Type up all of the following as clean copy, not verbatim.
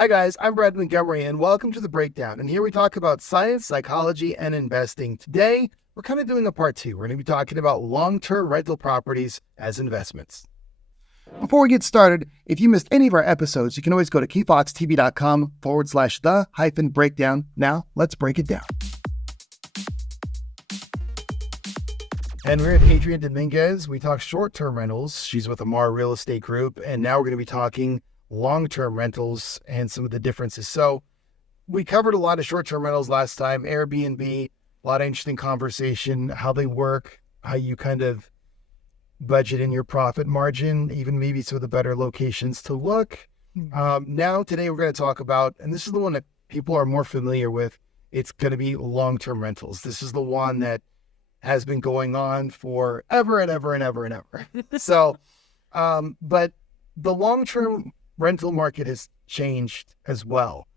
Hi guys, I'm Brad Montgomery and welcome to The Breakdown. And here we talk about science, psychology, and investing. Today, we're kind of doing a part two. We're going to be talking about long-term rental properties as investments. Before we get started, if you missed any of our episodes, you can always go to keyfoxtv.com/the-breakdown. Now, let's break it down. And we're at Adrienne Dominguez. We talk short-term rentals. She's with Amar Real Estate Group. And now we're going to be talking long-term rentals and some of the differences. So we covered a lot of short-term rentals last time, Airbnb, a lot of interesting conversation, how they work, how you kind of budget in your profit margin, even maybe some of the better locations to look. Now, today we're going to talk about, and this is the one that people are more familiar with, it's going to be long-term rentals. This is the one that has been going on for ever and ever and ever and ever. So, but the long-term rental market has changed as well.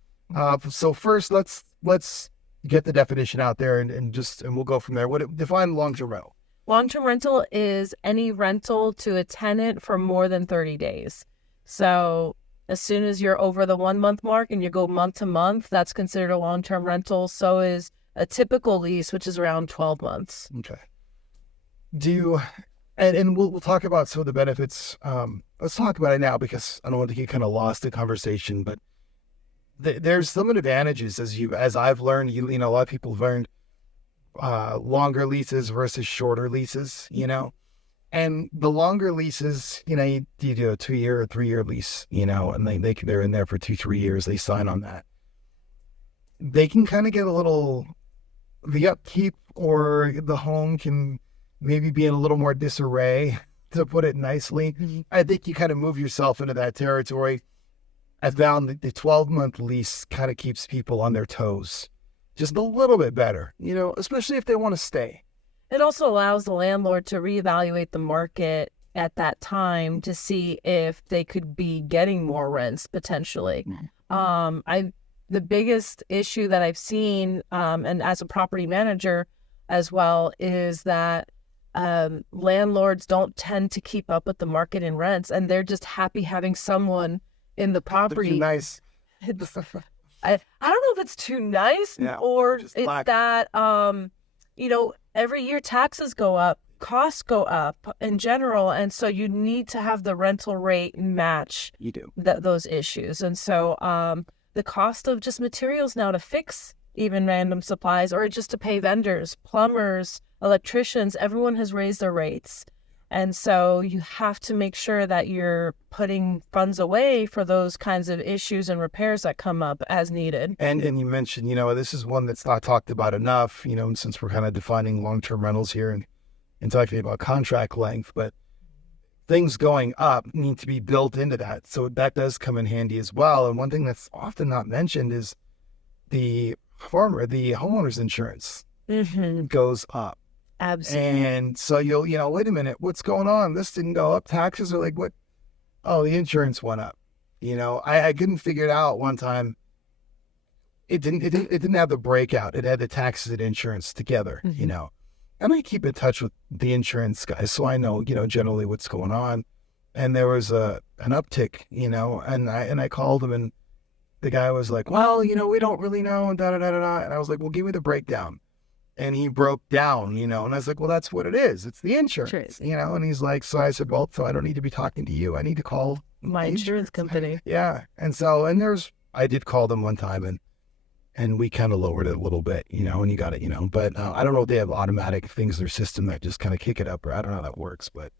So first, let's get the definition out there and we'll go from there. Define long-term rental? Long-term rental is any rental to a tenant for more than 30 days. So as soon as you're over the 1 month mark and you go month to month, that's considered a long-term rental. So is a typical lease, which is around 12 months. Okay. And we'll talk about some of the benefits. Let's talk about it now because I don't want to get kind of lost in conversation, but there's some advantages as I've learned, a lot of people have learned longer leases versus shorter leases, and the longer leases, you do a 2-year or 3-year lease, and they're in there for 2-3 years. They sign on that. They can kind of get the upkeep or the home can maybe be in a little more disarray, to put it nicely. Mm-hmm. I think you kind of move yourself into that territory. I found that the 12-month lease kind of keeps people on their toes just a little bit better, especially if they want to stay. It also allows the landlord to reevaluate the market at that time to see if they could be getting more rents potentially. Mm-hmm. The biggest issue that I've seen, and as a property manager as well, is that landlords don't tend to keep up with the market in rents, and they're just happy having someone in the property. Nice. I don't know if it's too nice, or it's that, every year taxes go up, costs go up in general. And so you need to have the rental rate match those issues. And so the cost of just materials now to fix even random supplies or just to pay vendors, plumbers, electricians, everyone has raised their rates. And so you have to make sure that you're putting funds away for those kinds of issues and repairs that come up as needed. And you mentioned, this is one that's not talked about enough, since we're kind of defining long-term rentals here and talking about contract length, but things going up need to be built into that. So that does come in handy as well. And one thing that's often not mentioned is the homeowner's insurance goes up. Absolutely. And so you'll, wait a minute, what's going on? This didn't go up. Taxes are like, what? Oh, the insurance went up. I couldn't figure it out one time. It didn't have the breakout. It had the taxes and insurance together, and I keep in touch with the insurance guys. So I know, generally what's going on. And there was an uptick, and I called him and the guy was like, well, we don't really know. And And I was like, well, give me the breakdown. And he broke down, and I was like, well, that's what it is. It's the insurance, and he's like, so I said, well, so I don't need to be talking to you. I need to call my insurance company. Yeah. And so, I did call them one time and we kind of lowered it a little bit, and you got it, but I don't know if they have automatic things in their system that just kind of kick it up, or I don't know how that works, but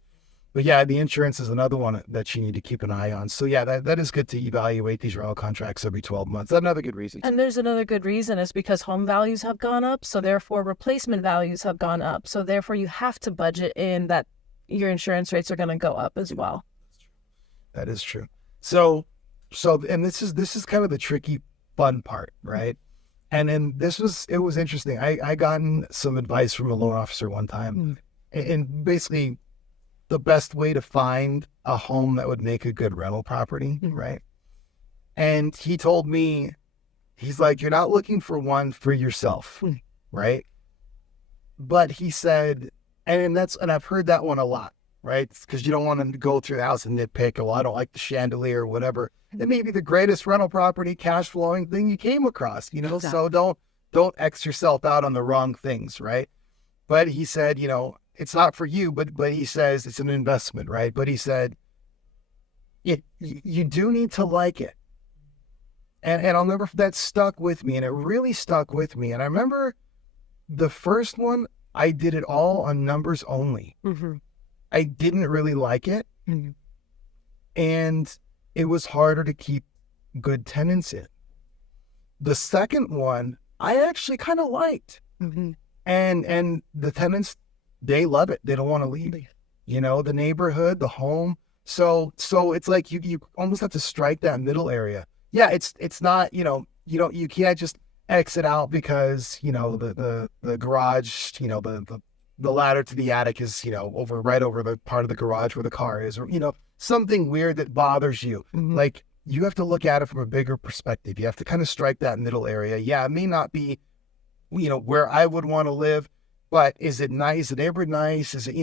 yeah, the insurance is another one that you need to keep an eye on. So yeah, that is good to evaluate these rental contracts every 12 months. That's another good reason. And there's another good reason is because home values have gone up. So therefore replacement values have gone up. So therefore you have to budget in that your insurance rates are going to go up as well. That is true. So, and this is kind of the tricky, fun part, right? And then it was interesting. I gotten some advice from a loan officer one time, and basically the best way to find a home that would make a good rental property, right? And he told me, he's like, you're not looking for one for yourself, right? But he said, and I've heard that one a lot. right? Because you don't want to go through the house and nitpick, oh, I don't like the chandelier or whatever. It may be the greatest rental property cash flowing thing you came across, Exactly. So don't X yourself out on the wrong things, right? But he said, it's not for you, but he says it's an investment, right? But he said, you do need to like it. And I'll never, that stuck with me, and it really stuck with me. And I remember the first one, I did it all on numbers only. Mm-hmm. I didn't really like it. Mm-hmm. And it was harder to keep good tenants in. The second one, I actually kind of liked. Mm-hmm. And the tenants, they love it. They don't want to leave. The neighborhood, the home. So it's like you almost have to strike that middle area. Yeah, it's not, you can't just exit out because, the garage, the ladder to the attic is, right over the part of the garage where the car is, or, something weird that bothers you. Mm-hmm. Like, you have to look at it from a bigger perspective. You have to kind of strike that middle area. Yeah, it may not be, where I would want to live, but is it nice? Is the neighborhood nice? Is it,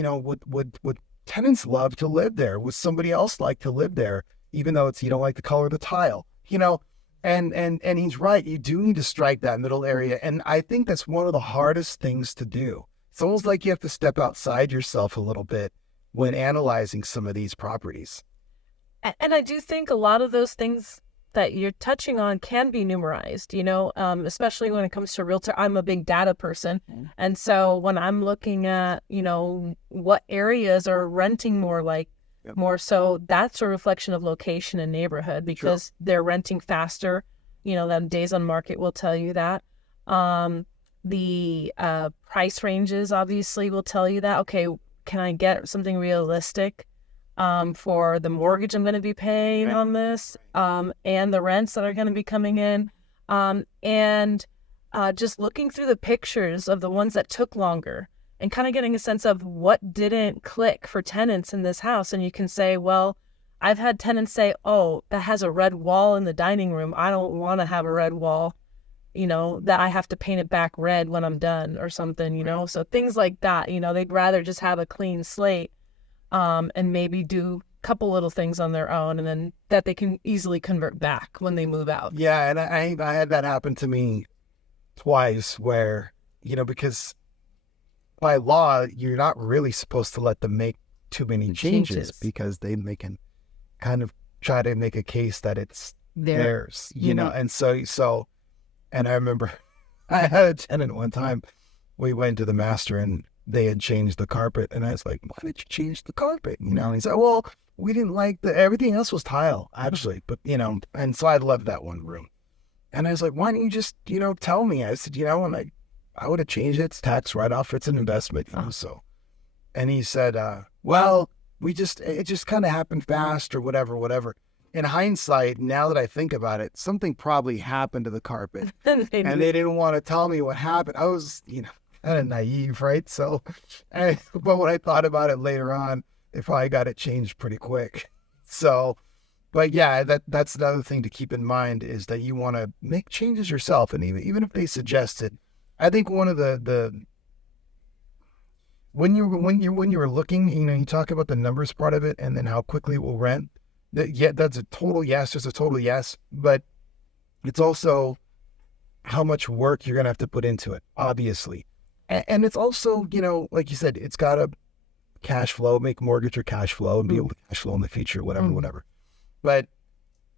would tenants love to live there? Would somebody else like to live there? Even though you don't like the color of the tile, and he's right. You do need to strike that middle area. And I think that's one of the hardest things to do. It's almost like you have to step outside yourself a little bit when analyzing some of these properties. And I do think a lot of those things that you're touching on can be numerized, especially when it comes to realtor. I'm a big data person. Mm-hmm. And so when I'm looking at, what areas are renting more, like more so, that's a reflection of location and neighborhood, because they're renting faster. Them days on market will tell you that. The price ranges obviously will tell you that. Okay, can I get something realistic for the mortgage I'm going to be paying on this, and the rents that are going to be coming in, and just looking through the pictures of the ones that took longer and kind of getting a sense of what didn't click for tenants in this house. And you can say, well, I've had tenants say, oh, that has a red wall in the dining room. I don't want to have a red wall, that I have to paint it back red when I'm done or something, So things like that, they'd rather just have a clean slate, and maybe do a couple little things on their own, and then that they can easily convert back when they move out. Yeah, and I had that happen to me twice where, because by law, you're not really supposed to let them make too many changes because they can kind of try to make a case that it's theirs, and so, and I remember I had a tenant one time, we went to the master and they had changed the carpet, and I was like, why did you change the carpet? And he said, well, we didn't like everything else was tile, actually, but, and so I loved that one room. And I was like, why don't you just, tell me? I said, and I would have changed it. It's tax write-off. It's an investment, so. And he said, well, it just kind of happened fast or whatever. In hindsight, now that I think about it, something probably happened to the carpet and they didn't want to tell me what happened. I was, kind of naive, right? So, but when I thought about it later on, they probably got it changed pretty quick. So, but yeah, that's another thing to keep in mind, is that you want to make changes yourself. And even if they suggest it, I think one of the when you're looking, you talk about the numbers part of it and then how quickly it will rent. That's a total yes. There's a total yes, but it's also how much work you're gonna have to put into it, obviously, and it's also, like you said, it's got to cash flow, make mortgage or cash flow, and be able to cash flow in the future, whatever. But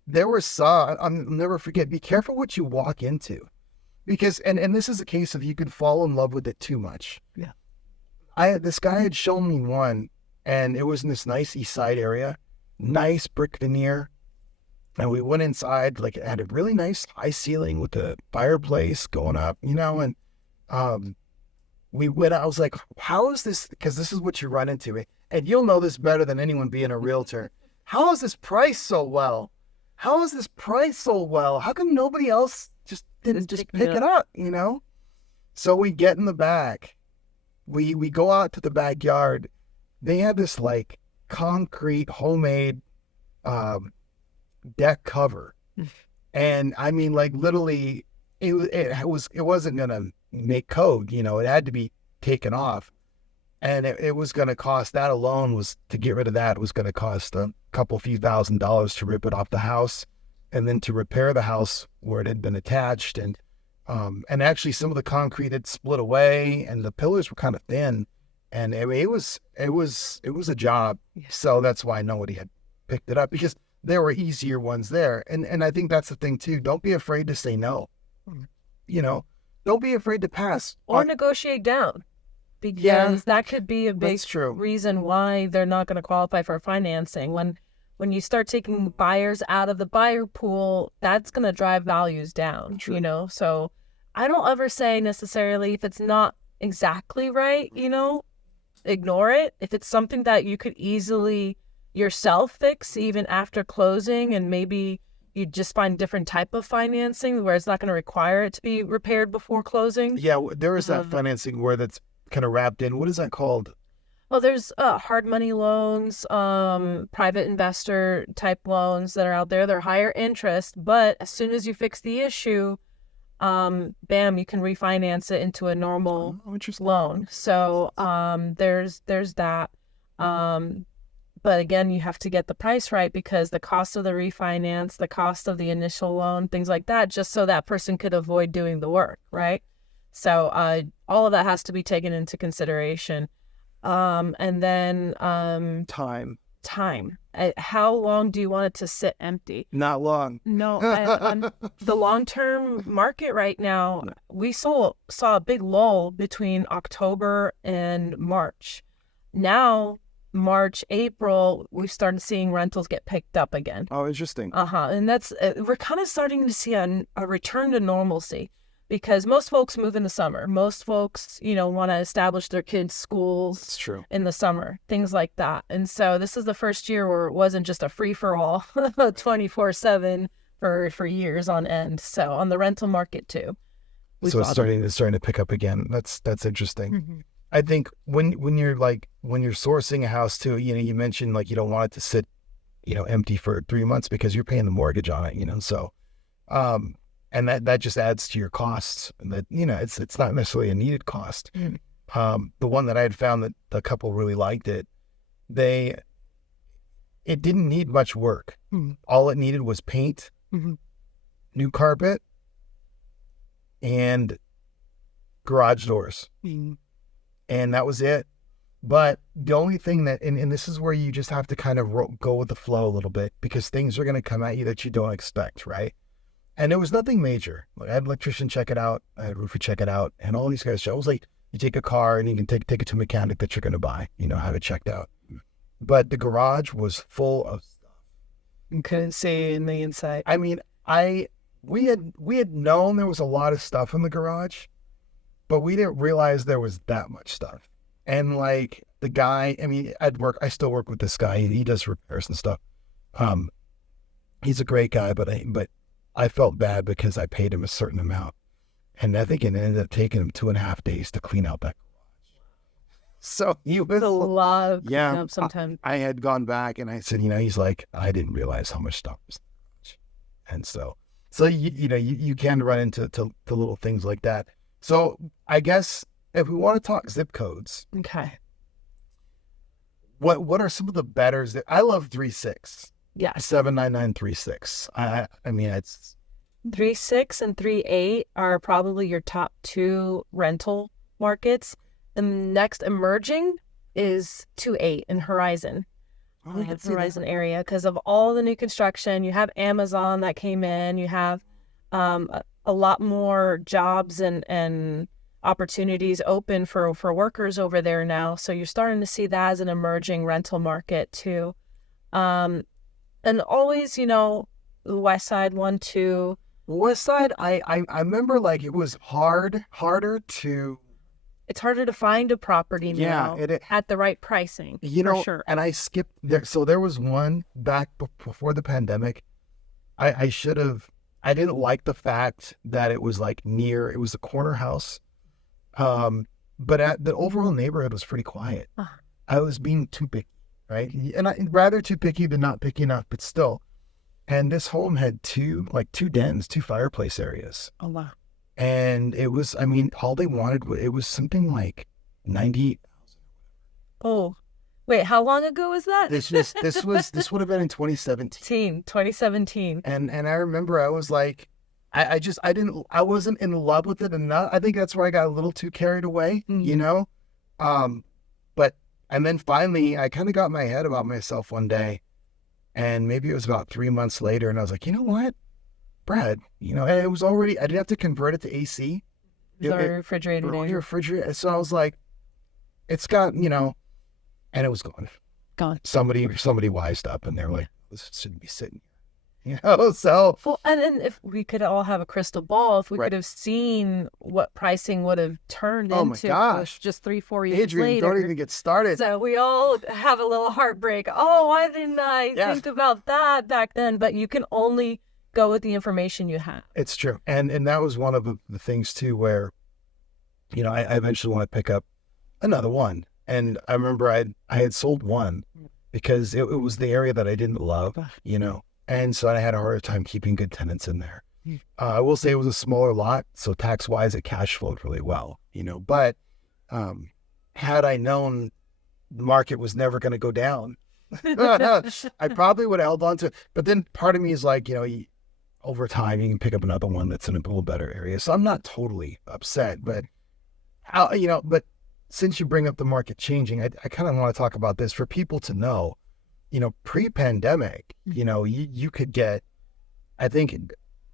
there were some, I'll never forget. Be careful what you walk into. Because, and this is a case of you could fall in love with it too much. Yeah. This guy had shown me one, and it was in this nice east side area, nice brick veneer. And we went inside, like it had a really nice high ceiling with the fireplace going up, and we went, I was like, how is this? Because this is what you run into. And you'll know this better than anyone being a realtor. How is this priced so well? How is this priced so well? How come nobody else didn't just pick it up, So we get in the back. We go out to the backyard. They had this like concrete homemade deck cover. And I mean, like literally it wasn't gonna make code, it had to be taken off. And it was going to cost, that alone was, to get rid of that, was going to cost a few $1,000s to rip it off the house and then to repair the house where it had been attached. And actually some of the concrete had split away and the pillars were kind of thin. And it was a job. So that's why nobody had picked it up, because there were easier ones there. And I think that's the thing too. Don't be afraid to say no. Don't be afraid to pass. Or negotiate down. Because that could be a big reason why they're not going to qualify for financing. When you start taking buyers out of the buyer pool, that's going to drive values down, So I don't ever say necessarily, if it's not exactly right, ignore it. If it's something that you could easily yourself fix even after closing, and maybe you just find a different type of financing where it's not going to require it to be repaired before closing. Yeah, there is that financing where that's kind of wrapped in. What is that called? Well, there's hard money loans, private investor type loans that are out there. They're higher interest, but as soon as you fix the issue, bam, you can refinance it into a normal loan. So there's that. But again, you have to get the price right, because the cost of the refinance, the cost of the initial loan, things like that, just so that person could avoid doing the work, right? So all of that has to be taken into consideration. And then time. How long do you want it to sit empty? Not long. No. On the long-term market right now, we saw a big lull between October and March. Now, March, April, we've started seeing rentals get picked up again. Oh, interesting. And that's we're kind of starting to see a return to normalcy, because most folks move in the summer. Most folks, want to establish their kids' schools in the summer, things like that. And so this is the first year where it wasn't just a free-for-all 24/7 for years on end. So on the rental market too. So it's starting to pick up again. That's interesting. Mm-hmm. I think when you're sourcing a house too, you mentioned you don't want it to sit, empty for 3 months because you're paying the mortgage on it, so, and that just adds to your costs, and that, it's not necessarily a needed cost. Mm. The one that I had found that the couple really liked it, it didn't need much work. Mm. All it needed was paint, new carpet, and garage doors. Mm. And that was it. But the only thing that, and this is where you just have to kind of go with the flow a little bit, because things are going to come at you that you don't expect, right? And it was nothing major. I had an electrician check it out. I had a roofer check it out. And all these guys show, it was like, you take a car and you can take it to a mechanic that you're going to buy, have it checked out. But the garage was full of stuff. You couldn't see in the inside. I mean, we had known there was a lot of stuff in the garage, but we didn't realize there was that much stuff. And the guy, I still work with this guy. He does repairs and stuff. He's a great guy, but I felt bad because I paid him a certain amount. And I think it ended up taking him 2.5 days to clean out that garage. So he was a lot of cleanup. Yeah, sometimes. I had gone back and I said, he's like, I didn't realize how much stuff was in the garage. And so you can run into the little things like that. So I guess if we want to talk zip codes, okay. What are some of the betters that I love? 36. Yeah. 79936. I mean, it's 36 and 38 are probably your top two rental markets. The next emerging is 28 in Horizon. Horizon area, because of all the new construction. You have Amazon that came in. You have a lot more jobs and opportunities open for workers over there now. So you're starting to see that as an emerging rental market too. And always, the West Side 1, 2. West Side, I remember it was harder to. It's harder to find a property now at the right pricing. For sure. And I skipped there. So there was one back before the pandemic. I didn't like the fact that it was it was a corner house. But the overall neighborhood was pretty quiet. I was being too picky, right? And rather too picky than not picky enough, but still. And this home had two dens, 2 fireplace areas. Oh, wow. And it was, all they wanted, it was something like 98,000. Oh, wait, how long ago was that? This would have been in 2017. 2017. And I remember I was like, I wasn't in love with it enough. I think that's where I got a little too carried away, you know? And then finally I kind of got my head about myself one day, and maybe it was about 3 months later, and I was like, you know what, Brad, you know, and it was already, I didn't have to convert it to AC. Refrigerator. So I was like, it's got, you know, and it was gone. Somebody wised up, and they're like, this shouldn't be sitting here, you know. So well, and then if we could all have a crystal ball, if we could have seen what pricing would have turned into, my gosh, just 3-4 years Adrienne, later. Don't even get started. So we all have a little heartbreak. Oh, why didn't I think about that back then? But you can only go with the information you have. It's true, and that was one of the things too, where, you know, I eventually want to pick up another one. And I remember I had sold one because it was the area that I didn't love, you know, and so I had a harder time keeping good tenants in there. I will say it was a smaller lot, so tax-wise it cash flowed really well, you know, but had I known the market was never going to go down, I probably would have held on to it. But then part of me is like, you know, over time you can pick up another one that's in a little better area. So I'm not totally upset, but you know, but since you bring up the market changing, I kind of want to talk about this for people to know, you know, pre-pandemic, you know, you could get, I think,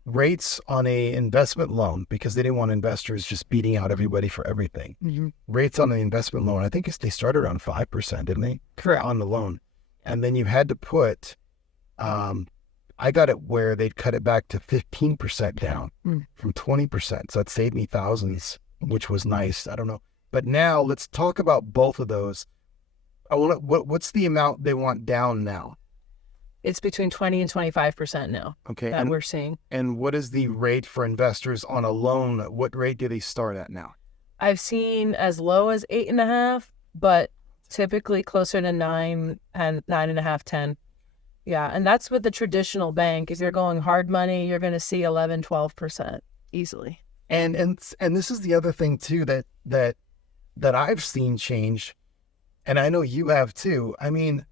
rates on a investment loan, because they didn't want investors just beating out everybody for everything. Rates on the investment loan, I think they started around 5%, didn't they? Correct. On the loan. And then you had to put, I got it where they'd cut it back to 15% down from 20%. So that saved me thousands, which was nice. I don't know. But now let's talk about both of those. What's the amount they want down now? It's between 20 and 25% now. Okay. That we're seeing. And what is the rate for investors on a loan? What rate do they start at now? I've seen as low as 8.5, but typically closer to 9 and 9.5, 10. Yeah. And that's with the traditional bank. If you're going hard money, you're going to see 11, 12% easily. And this is the other thing too, that I've seen change, and I know you have too. I mean,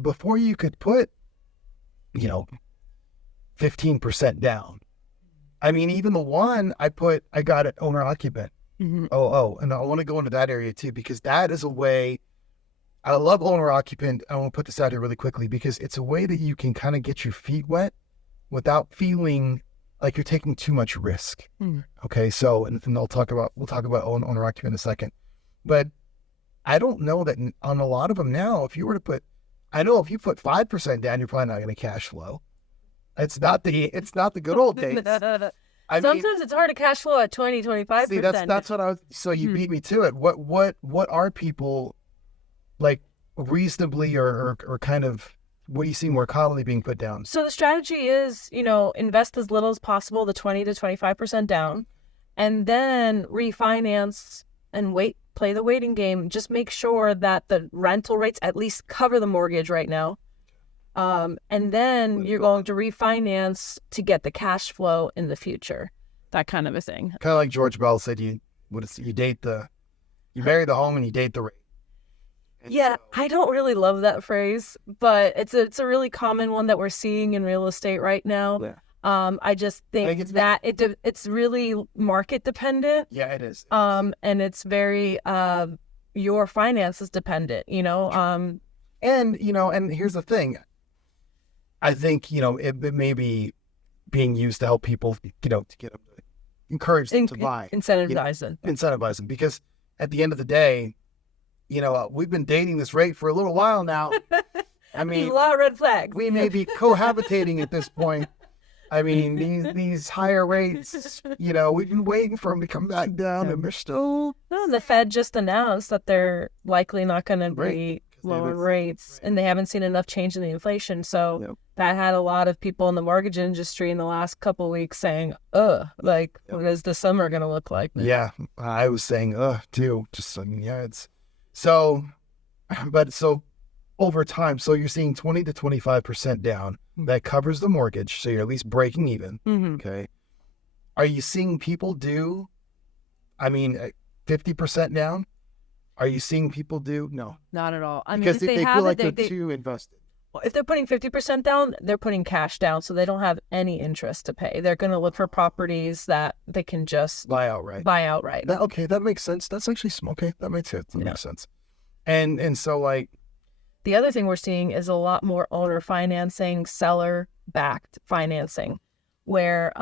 before you could put, you know, 15% down. I mean, even the one I got it owner occupant. And I want to go into that area too, because that is a way. I love owner occupant. I want to put this out here really quickly, because it's a way that you can kind of get your feet wet without feeling like you're taking too much risk. Okay. So, and we'll talk about owner occupant in a second, but I don't know that on a lot of them now, if you put 5% down, you're probably not going to cash flow. It's not the good old days. Sometimes it's hard to cash flow at 20, 25%. See, that's what I was, so you beat me to it. What are people like reasonably or kind of, what do you see more commonly being put down? So the strategy is, you know, invest as little as possible, the 20 to 25% down, and then refinance and play the waiting game. Just make sure that the rental rates at least cover the mortgage right now. And then you're going to refinance to get the cash flow in the future. That kind of a thing. Kind of like George Bell said, you marry the home and you date the rate. Yeah, I don't really love that phrase, but it's a really common one that we're seeing in real estate right now. Yeah. I just think it's really market dependent. Yeah, it is. And it's very your finances dependent, you know. And you know, and here's the thing. I think, you know, it may be being used to help people, you know, to get them, encourage them to buy, incentivize them, because at the end of the day, you know, we've been dating this rate for a little while now. I mean, a lot of red flags. We may be cohabitating at this point. I mean, these higher rates, you know, we've been waiting for them to come back down, and they're still. No, the Fed just announced that they're likely not going to be lower rates, and they haven't seen enough change in the inflation. So that had a lot of people in the mortgage industry in the last couple of weeks saying, what is the summer going to look like? Yeah, I was saying, too. Just, I mean, yeah, it's so, but so over time, so you're seeing 20 to 25% down. That covers the mortgage, so you're at least breaking even. Okay. Are you seeing people do, 50% down? Are you seeing people do? No. Not at all. I mean, Because if they feel have like it, they're too invested. if they're putting 50% down, they're putting cash down, so they don't have any interest to pay. They're going to look for properties that they can just buy outright. Okay, that makes sense. That's actually okay. That makes sense. Makes sense. And so like the other thing we're seeing is a lot more owner financing, seller backed financing, where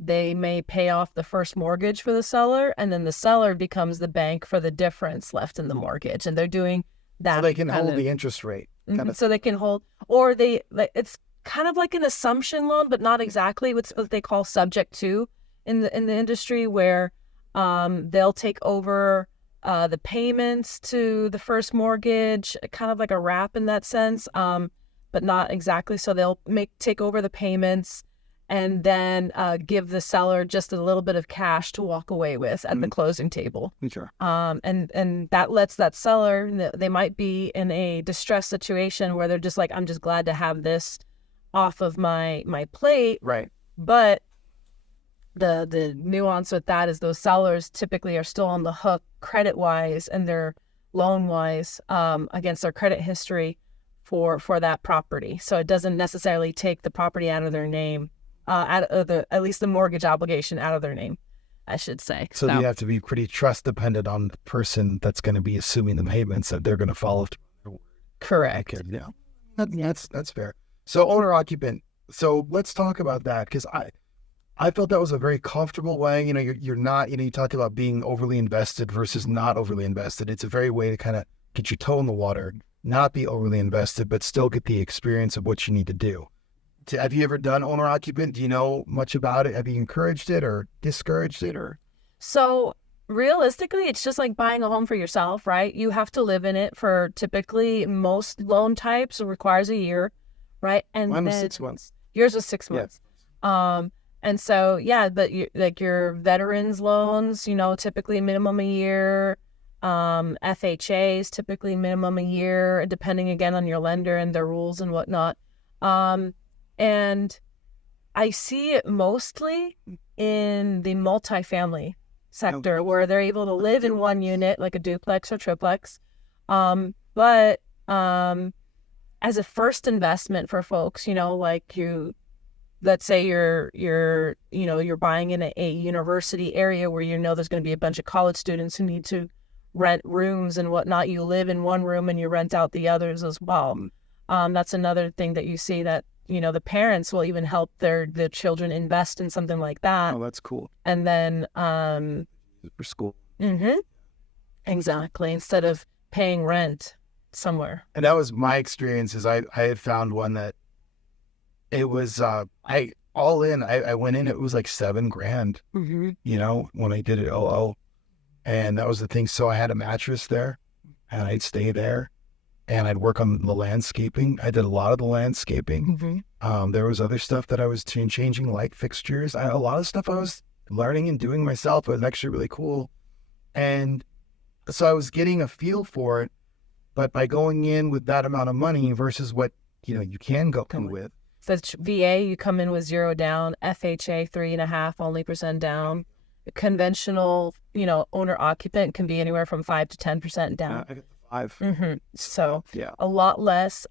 they may pay off the first mortgage for the seller, and then the seller becomes the bank for the difference left in the mortgage, and they're doing that. So they can hold the interest rate. So they can hold, or it's kind of like an assumption loan, but not exactly. It's what they call subject to in the industry, where they'll take over the payments to the first mortgage, kind of like a wrap in that sense, but not exactly. So they'll take over the payments and then give the seller just a little bit of cash to walk away with at the closing table. Sure. And that lets that seller, they might be in a distressed situation where they're just like, I'm just glad to have this off of my plate. Right. But the nuance with that is those sellers typically are still on the hook credit-wise and their loan-wise against their credit history for that property. So it doesn't necessarily take the property out of their name, at least the mortgage obligation out of their name, I should say. So you have to be pretty trust dependent on the person that's going to be assuming the payments that they're going to follow through. Correct. Okay, yeah, that's fair. So owner occupant. So let's talk about that, because I felt that was a very comfortable way. You're not. You talked about being overly invested versus not overly invested. It's a very way to kind of get your toe in the water, not be overly invested, but still get the experience of what you need to do. Have you ever done owner occupant? Do you know much about it? Have you encouraged it or discouraged it? So realistically, it's just like buying a home for yourself, right? You have to live in it for typically most loan types. It requires a year, right? And mine was 6 months. Yours was 6 months. Yeah. And so, yeah, but like your veterans loans, typically minimum a year. FHAs typically minimum a year, depending again on your lender and their rules and whatnot. And I see it mostly in the multifamily sector where they're able to live in one unit, like a duplex or triplex. But as a first investment for folks, let's say you're buying in a university area where there's going to be a bunch of college students who need to rent rooms and whatnot. You live in one room and you rent out the others as well. That's another thing that you see, that the parents will even help their children invest in something like that. Oh, that's cool. And then for school. Exactly, instead of paying rent somewhere. And that was my experience. Is I had found one that it was I went in, it was like $7,000 when I did it and that was the thing. So I had a mattress there and I'd stay there and I'd work on the landscaping. I did a lot of the landscaping. There was other stuff that I was changing, light fixtures. A lot of stuff I was learning and doing myself. It was actually really cool. And so I was getting a feel for it, but by going in with that amount of money versus what you can go in with. So it's VA, you come in with 0 down. FHA, 3.5% only down. Conventional, owner occupant can be anywhere from 5 to 10% down. I got the 5. So yeah, a lot less.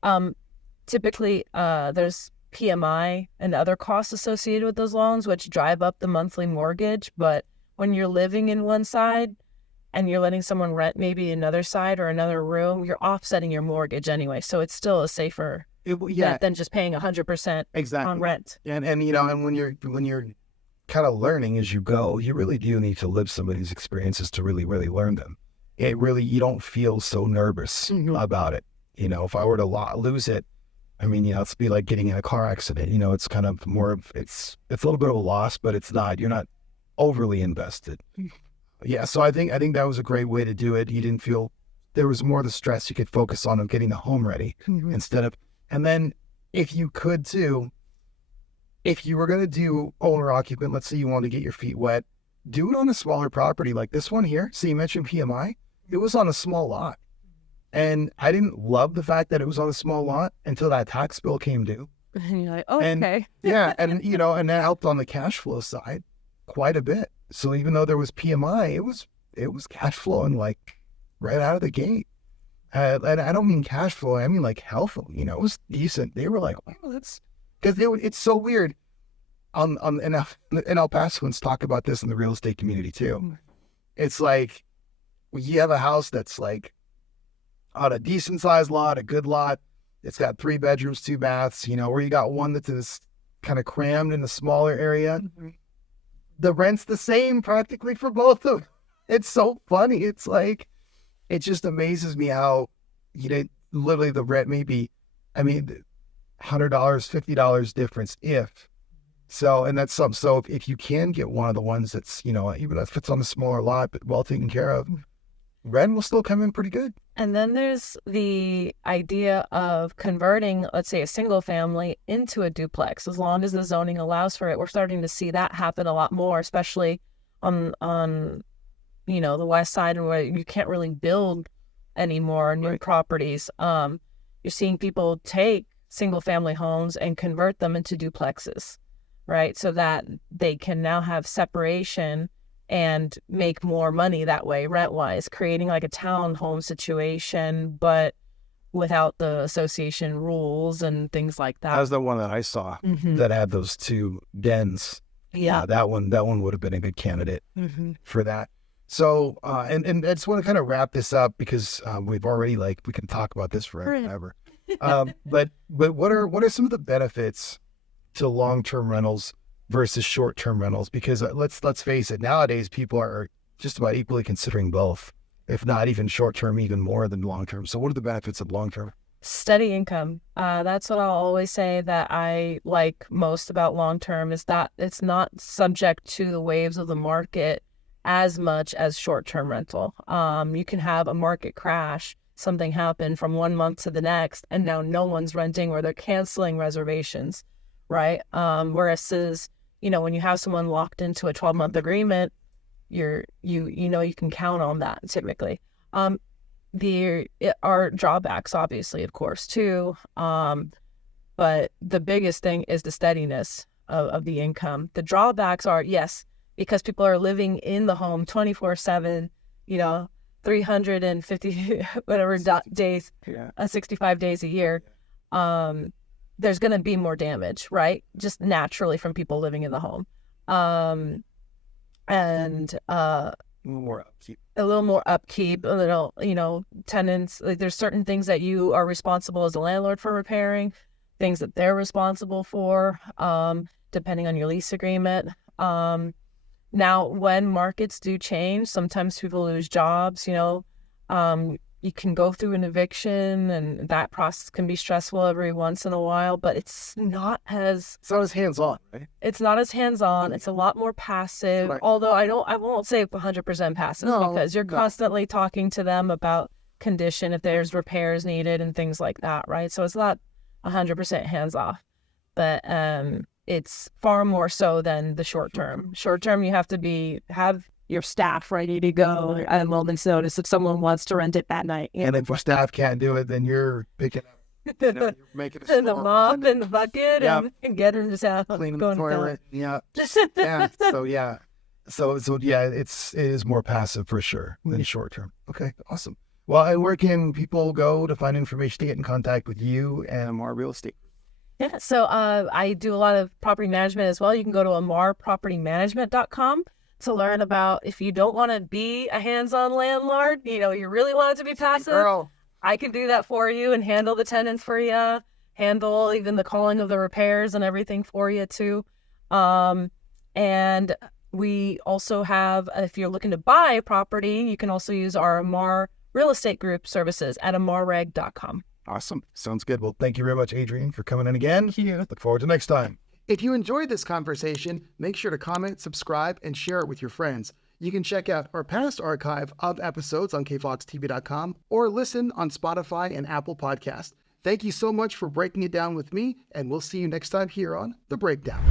Typically, there's PMI and other costs associated with those loans, which drive up the monthly mortgage. But when you're living in one side and you're letting someone rent maybe another side or another room, you're offsetting your mortgage anyway. So it's still a safer than just paying 100% on rent. And when you're kind of learning as you go, you really do need to live some of these experiences to really, really learn them. You don't feel so nervous about it. If I were to lose it, it's be like getting in a car accident. It's kind of more of, it's a little bit of a loss, but it's not, you're not overly invested. Yeah. So I think that was a great way to do it. You didn't feel, there was more of the stress you could focus on of getting the home ready instead of, and then if you could too, if you were going to do owner occupant, let's say you wanted to get your feet wet, do it on a smaller property like this one here. So you mentioned PMI. It was on a small lot. And I didn't love the fact that it was on a small lot until that tax bill came due. And you're like, oh, okay. Yeah. And, and that helped on the cash flow side quite a bit. So even though there was PMI, it was cash flowing like right out of the gate. And I don't mean cash flow. I mean like health. You know, it was decent. They were like, wow, that's because it's so weird. In El Pasoans talk about this in the real estate community too. It's like you have a house that's like on a decent sized lot, a good lot. It's got 3 bedrooms, 2 baths, you know, or you got one that's kind of crammed in a smaller area. Mm-hmm. The rent's the same practically for both of them. It's so funny. It's like, it just amazes me how, you know, literally the rent may be, I mean, $100, $50 difference if. So, and that's something. So if you can get one of the ones that's, you know, even if it's on a smaller lot, but well taken care of, rent will still come in pretty good. And then there's the idea of converting, let's say, a single family into a duplex, as long as the zoning allows for it. We're starting to see that happen a lot more, especially on you know, the west side, where you can't really build any more new properties. You're seeing people take single family homes and convert them into duplexes, right? So that they can now have separation and make more money that way, rent-wise, creating like a townhome situation, but without the association rules and things like that. That was the one that I saw that had those 2 dens. Yeah. That one would have been a good candidate for that. So, and I just want to kind of wrap this up because we've already, like, we can talk about this forever. But what are some of the benefits to long-term rentals versus short-term rentals? Because let's face it, nowadays people are just about equally considering both, if not even short-term, even more than long-term. So what are the benefits of long-term? Steady income. That's what I'll always say that I like most about long-term, is that it's not subject to the waves of the market as much as short-term rental. You can have a market crash, something happen from 1 month to the next, and now no one's renting or they're canceling reservations, right? Whereas, you know, when you have someone locked into a 12-month agreement, you know you can count on that typically. There are drawbacks, obviously, of course, too. But the biggest thing is the steadiness of the income. The drawbacks are, yes, because people are living in the home 24/7, you know, 350 whatever days, 65 days a year. There's going to be more damage, right? Just naturally from people living in the home. And a little more upkeep, a little, you know, tenants, like there's certain things that you are responsible as a landlord for repairing, things that they're responsible for, depending on your lease agreement. Now, when markets do change, sometimes people lose jobs, you know, you can go through an eviction and that process can be stressful every once in a while, but it's not as hands-on, right? It's not as hands-on. It's a lot more passive, right. Although I won't say 100% passive, because you're constantly talking to them about condition, if there's repairs needed and things like that, right? So it's not 100% hands-off, but it's far more so than the short term. Short term, you have to have your staff ready to go at a moment's notice if someone wants to rent it that night. And if your staff can't do it, then you're picking up, you know, you're making a the mop and the bucket and getting this out, cleaning the toilet. Yeah. So it is more passive for sure than short term. Okay, awesome. Well, and where can people go to find information to get in contact with you and Amar Real Estate? Yeah, so I do a lot of property management as well. You can go to amarpropertymanagement.com to learn about, if you don't want to be a hands-on landlord, you know, you really want it to be passive, girl, I can do that for you and handle the tenants for you, handle even the calling of the repairs and everything for you too. And we also have, if you're looking to buy a property, you can also use our Amar Real Estate Group services at amarreg.com. Awesome. Sounds good. Well, thank you very much, Adrienne, for coming in again. Look forward to next time. If you enjoyed this conversation, make sure to comment, subscribe, and share it with your friends. You can check out our past archive of episodes on kfoxtv.com or listen on Spotify and Apple Podcasts. Thank you so much for breaking it down with me, and we'll see you next time here on The Breakdown.